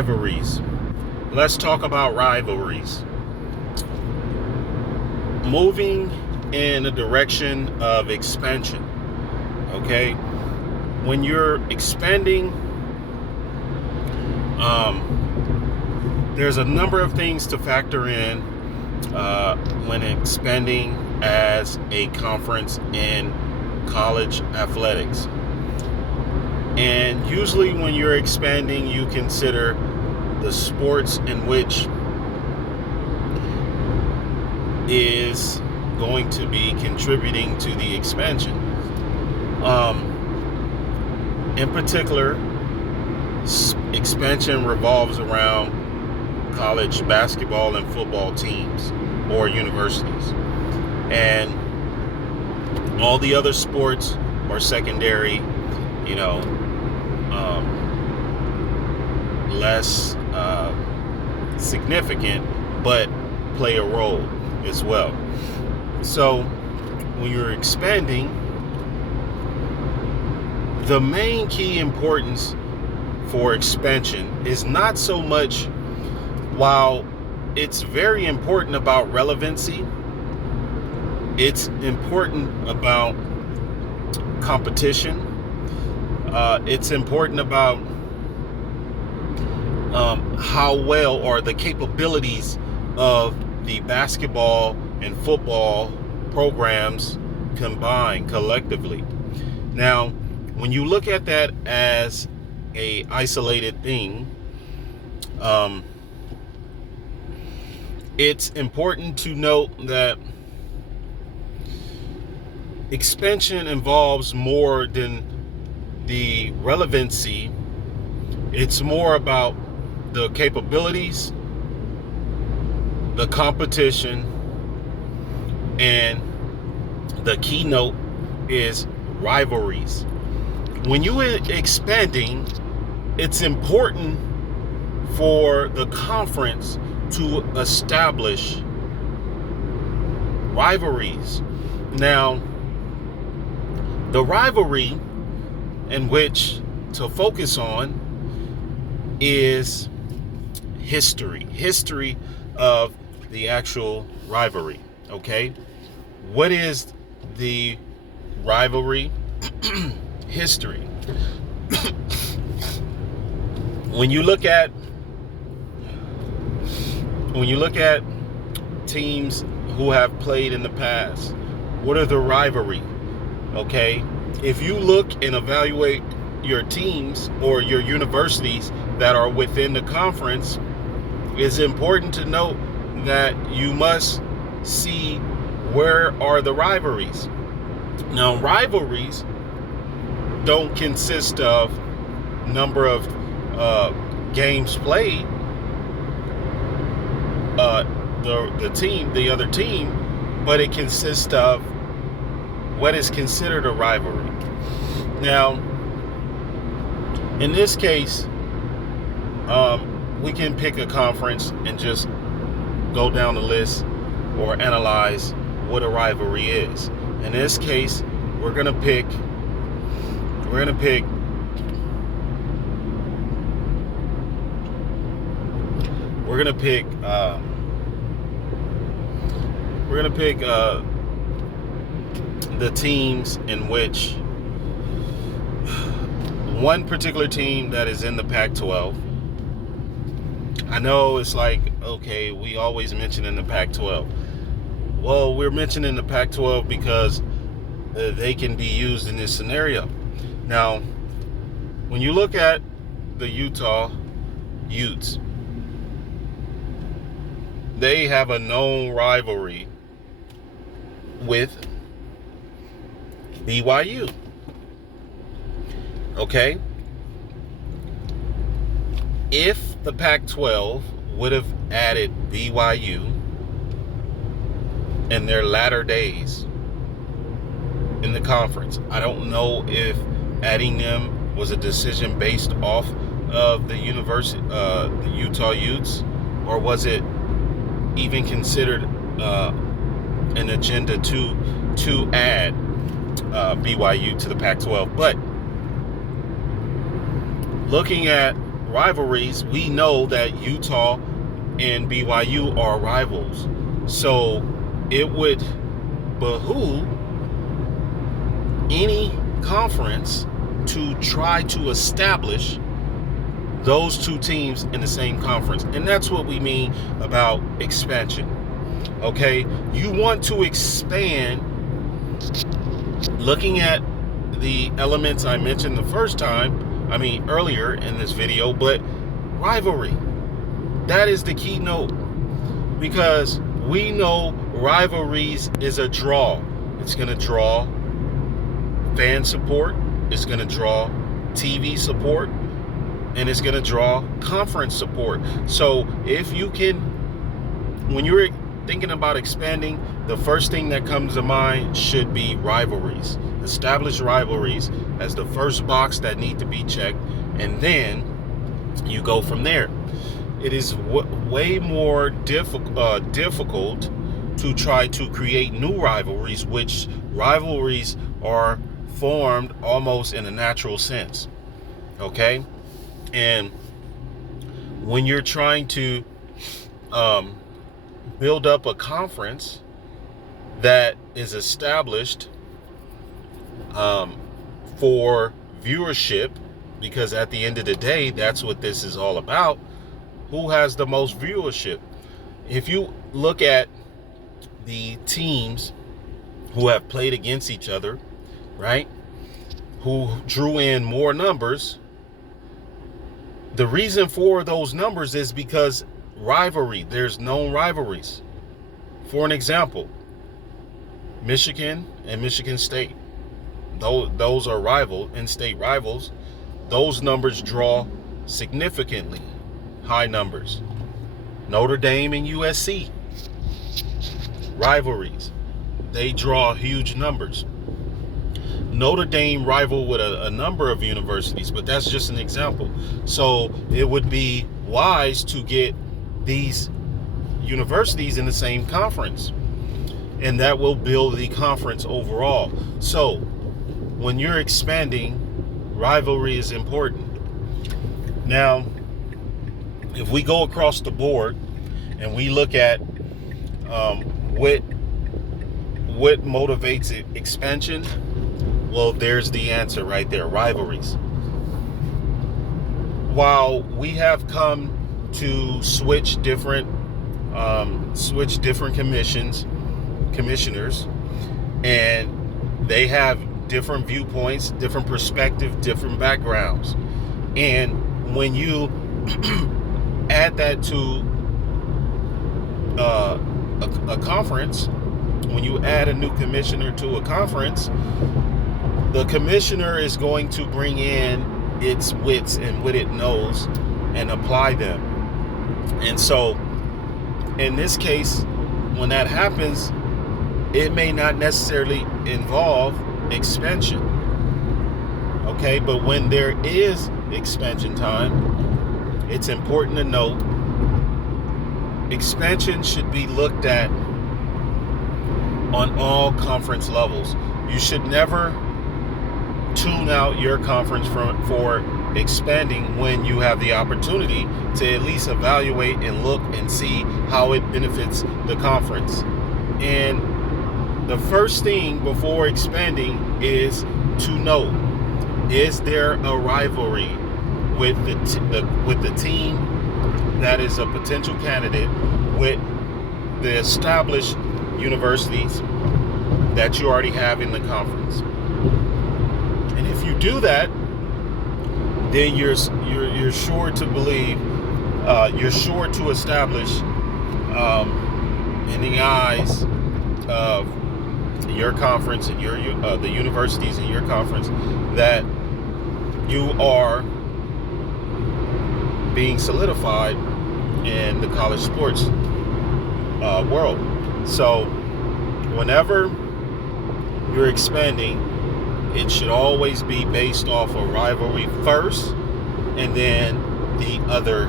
Rivalries. Let's talk about rivalries. Moving in the direction of expansion. Okay? When you're expanding, there's a number of things to factor in when expanding as a conference in college athletics. And usually when you're expanding, you consider the sports in which is going to be contributing to the expansion. In particular, expansion revolves around college basketball and football teams or universities. And all the other sports are secondary, less significant, but play a role as well. So when you're expanding, the main key importance for expansion is not so much, while it's very important about relevancy, it's important about competition. It's important about how well, or the capabilities of the basketball and football programs combined collectively. Now, when you look at that as a isolated thing, it's important to note that expansion involves more than the relevancy. It's more about the capabilities, the competition, and the keynote is rivalries. When you are expanding, it's important for the conference to establish rivalries. Now, the rivalry in which to focus on is history of the actual rivalry. Okay, what is the rivalry? History. When you look at teams who have played in the past, what are the rivalry? Okay, if you look and evaluate your teams or your universities that are within the conference, it's important to note that you must see where are the rivalries. Now, rivalries don't consist of number of games played. The other team, but it consists of what is considered a rivalry. Now, in this case, we can pick a conference and just go down the list or analyze what a rivalry is. In this case, we're gonna pick the teams in which one particular team that is in the Pac-12. I know it's like, okay, we always mention in the Pac-12. Well, we're mentioning the Pac-12 because they can be used in this scenario. Now, when you look at the Utah Utes, they have a known rivalry with BYU. Okay? If the Pac-12 would have added BYU in their latter days in the conference, I don't know if adding them was a decision based off of the university, the Utah Utes, or was it even considered an agenda to add BYU to the Pac-12. But looking at rivalries, we know that Utah and BYU are rivals. So it would behoove any conference to try to establish those two teams in the same conference. And that's what we mean about expansion. Okay? You want to expand looking at the elements I mentioned the first time, earlier in this video, but rivalry. That is the keynote, because we know rivalries is a draw. It's going to draw fan support, it's going to draw TV support, and it's going to draw conference support. So if you can, when you're thinking about expanding, the first thing that comes to mind should be rivalries. Establish rivalries as the first box that need to be checked, and then you go from there. It is way more difficult to try to create new rivalries, which rivalries are formed almost in a natural sense. Okay? And when you're trying to build up a conference that is established for viewership, because at the end of the day, that's what this is all about. Who has the most viewership? If you look at the teams who have played against each other, right, who drew in more numbers, the reason for those numbers is because rivalry. There's known rivalries. For an example, Michigan and Michigan State. Those are in-state rivals. Those numbers draw significantly high numbers. Notre Dame and USC, rivalries. They draw huge numbers. Notre Dame rival with a number of universities, but that's just an example. So it would be wise to get these universities in the same conference, and that will build the conference overall. So when you're expanding, rivalry is important. Now, if we go across the board and we look at what motivates expansion, well, there's the answer right there: rivalries. While we have come to switch different commissioners, and they have different viewpoints, different perspective, different backgrounds, and when you add that to a conference, when you add a new commissioner to a conference, the commissioner is going to bring in its wits and what it knows and apply them. And so in this case, when that happens, it may not necessarily involve expansion. Okay, but when there is expansion time, it's important to note expansion should be looked at on all conference levels. You should never tune out your conference for expanding when you have the opportunity to at least evaluate and look and see how it benefits the conference. And the first thing before expanding is to know, is there a rivalry with the team that is a potential candidate with the established universities that you already have in the conference? And if you do that, then you're sure to believe, you're sure to establish in the eyes of your conference and the universities in your conference that you are being solidified in the college sports world. So whenever you're expanding, it should always be based off a rivalry first, and then the other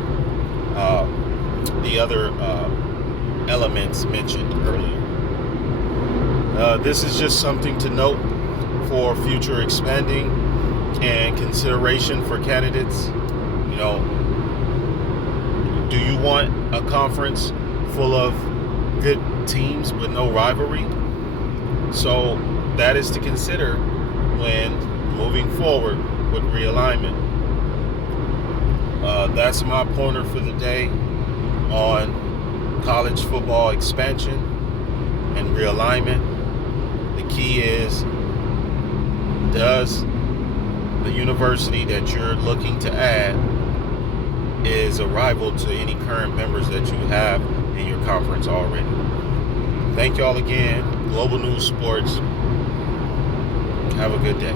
elements mentioned earlier. This is just something to note for future expanding and consideration for candidates. Do you want a conference full of good teams with no rivalry? So that is to consider when moving forward with realignment. That's my pointer for the day on college football expansion and realignment. The key is, does the university that you're looking to add is a rival to any current members that you have in your conference already? Thank y'all again. Global News Sports. Have a good day.